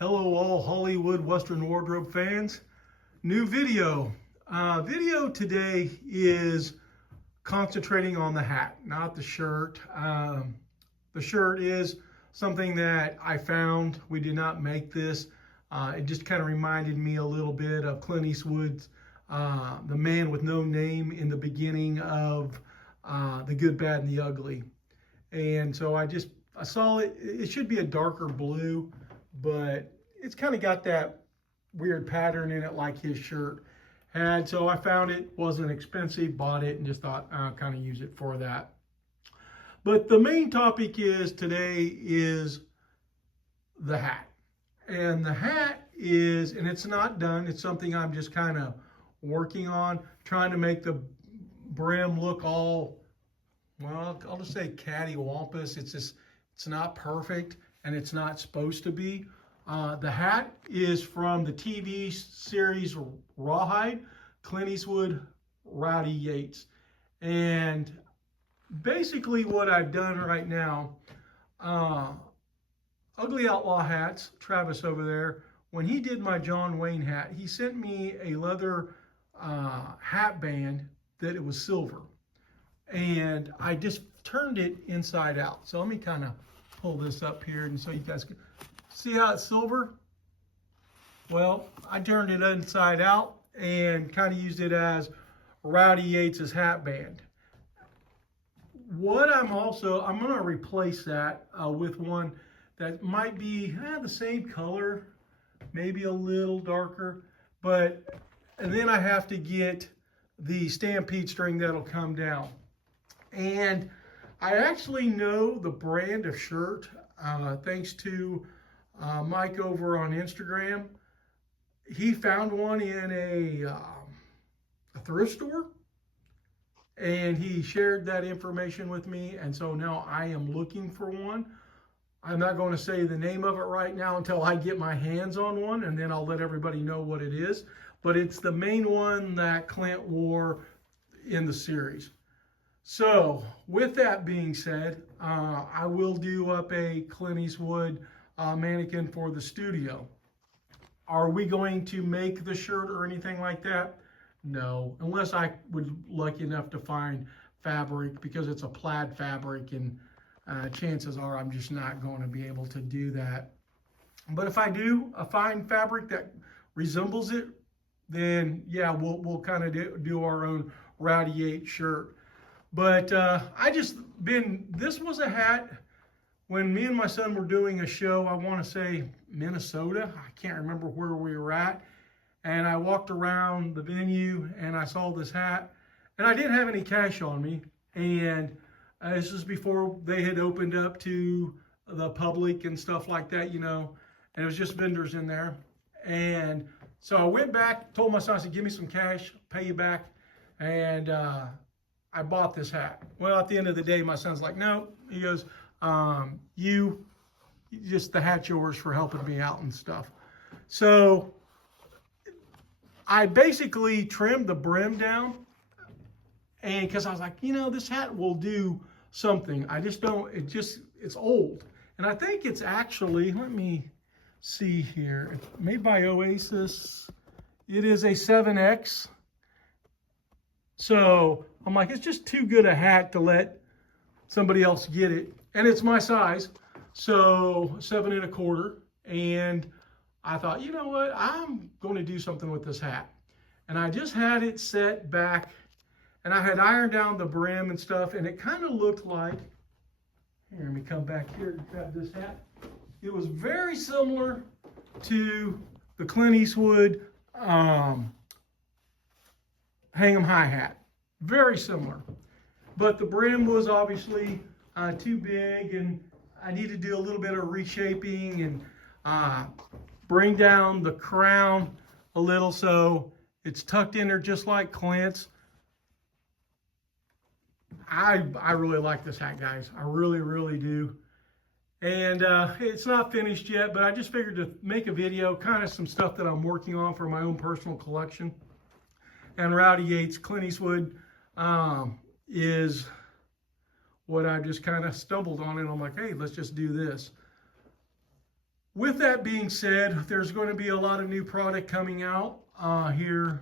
Hello all Hollywood Western Wardrobe fans. New video. Video today is concentrating on the hat, not the shirt. The shirt is something that I found. We did not make this. It just kind of reminded me a little bit of Clint Eastwood's The Man with No Name in the beginning of The Good, Bad, and the Ugly. And so I saw it. It should be a darker blue, but it's kind of got that weird pattern in it like his shirt had. So I found it, wasn't expensive, bought it, and just thought I'll kind of use it for that. But the main topic today is the hat. And the hat is, and it's not done, it's something I'm just kind of working on, trying to make the brim look all, well, I'll just say cattywampus. It's not perfect, and it's not supposed to be. The hat is from the TV series Rawhide, Clint Eastwood, Rowdy, Yates. And basically what I've done right now, Ugly Outlaw Hats, Travis over there, when he did my John Wayne hat, he sent me a leather hat band that it was silver. And I just turned it inside out. So let me kind of pull this up here and so you guys can see how it's silver. Well, I turned it inside out and kind of used it as Rowdy Yates' hat band. What I'm going to replace that with one that might be the same color, maybe a little darker, and then I have to get the stampede string that'll come down. And I actually know the brand of shirt thanks to Mike over on Instagram. He found one in a thrift store, and he shared that information with me, and so now I am looking for one. I'm not going to say the name of it right now until I get my hands on one, and then I'll let everybody know what it is. But it's the main one that Clint wore in the series. So with that being said, I will do up a Clint Eastwood mannequin for the studio. Are we going to make the shirt or anything like that? No, unless I would lucky enough to find fabric, because it's a plaid fabric, and chances are I'm just not going to be able to do that. But if I do find fabric that resembles it, then yeah, we'll kind of do our own Rowdy Yates shirt. But this was a hat when me and my son were doing a show, I want to say Minnesota. I can't remember where we were at. And I walked around the venue and I saw this hat. And I didn't have any cash on me. And this was before they had opened up to the public and stuff like that, you know. And it was just vendors in there. And so I went back, told my son, I said, give me some cash, pay you back. And I bought this hat. Well, at the end of the day, my son's like, no. He goes, the hat's yours for helping me out and stuff. So I basically trimmed the brim down, and because I was like, you know, this hat will do something. I just don't, it's old. And I think it's actually, let me see here, it's made by Oasis. It is a 7X. So I'm like, it's just too good a hat to let somebody else get it. And it's my size, so 7 1/4. And I thought, you know what, I'm going to do something with this hat. And I just had it set back, and I had ironed down the brim and stuff, and it kind of looked like, here, let me come back here and grab this hat. It was very similar to the Clint Eastwood Hang 'em High hat. Very similar. But the brim was obviously too big, and I need to do a little bit of reshaping and bring down the crown a little so it's tucked in there just like Clint's. I really like this hat, guys. I really, really do. And it's not finished yet, but I just figured to make a video, kind of some stuff that I'm working on for my own personal collection. And Rowdy Yates, Clint Eastwood, is what I just kind of stumbled on, and I'm like, hey, let's just do this. with that being said, there's going to be a lot of new product coming out here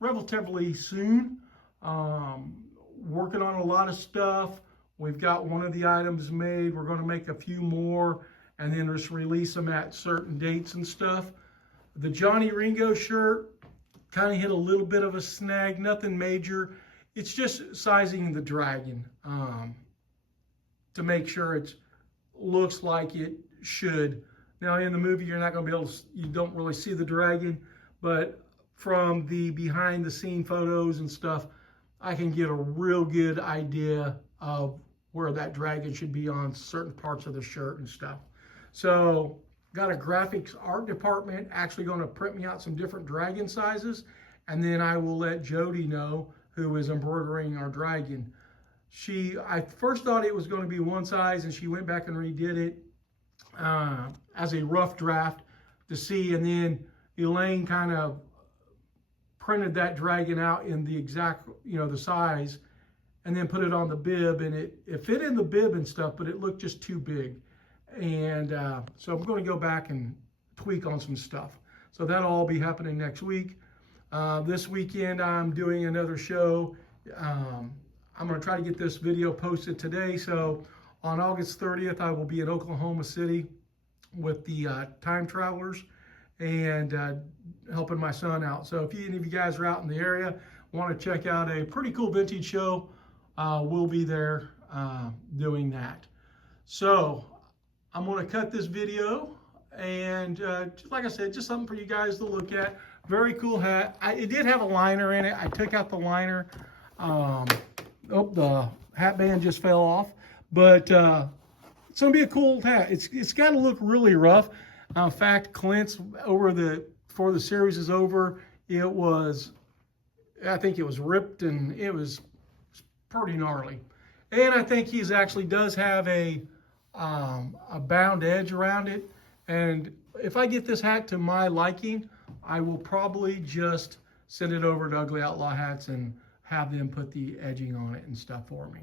relatively soon. Working on a lot of stuff. We've got one of the items made. We're going to make a few more and then just release them at certain dates and stuff. The Johnny Ringo shirt kind of hit a little bit of a snag, nothing major. It's just sizing the dragon to make sure it looks like it should. Now in the movie, you're not going to be able to, you don't really see the dragon, but from the behind the scene photos and stuff, I can get a real good idea of where that dragon should be on certain parts of the shirt and stuff. So got a graphics art department actually going to print me out some different dragon sizes, and then I will let Jody know, who is embroidering our dragon. I first thought it was going to be one size, and she went back and redid it as a rough draft to see, and then Elaine kind of printed that dragon out in the exact, the size, and then put it on the bib, and it fit in the bib and stuff, but it looked just too big. And so I'm going to go back and tweak on some stuff. So that'll all be happening next week. This weekend I'm doing another show. I'm going to try to get this video posted today. So on August 30th, I will be in Oklahoma City with the Time Travelers and helping my son out. So if any of you guys are out in the area, want to check out a pretty cool vintage show, we'll be there doing that. So I'm going to cut this video, and like I said, just something for you guys to look at. Very cool hat. It did have a liner in it. I took out the liner. The hat band just fell off, but it's going to be a cool hat. It's got to look really rough. In fact, Clint's before the series is over, I think it was ripped, and it was pretty gnarly. And I think he's actually does have a bound edge around it. And if I get this hat to my liking, I will probably just send it over to Ugly Outlaw Hats and have them put the edging on it and stuff for me.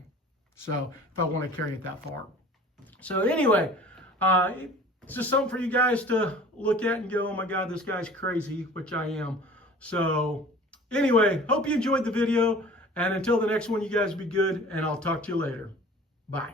So if I want to carry it that far. So anyway, it's just something for you guys to look at and go, oh my God, this guy's crazy, which I am. So anyway, hope you enjoyed the video. And until the next one, you guys be good, and I'll talk to you later. Bye.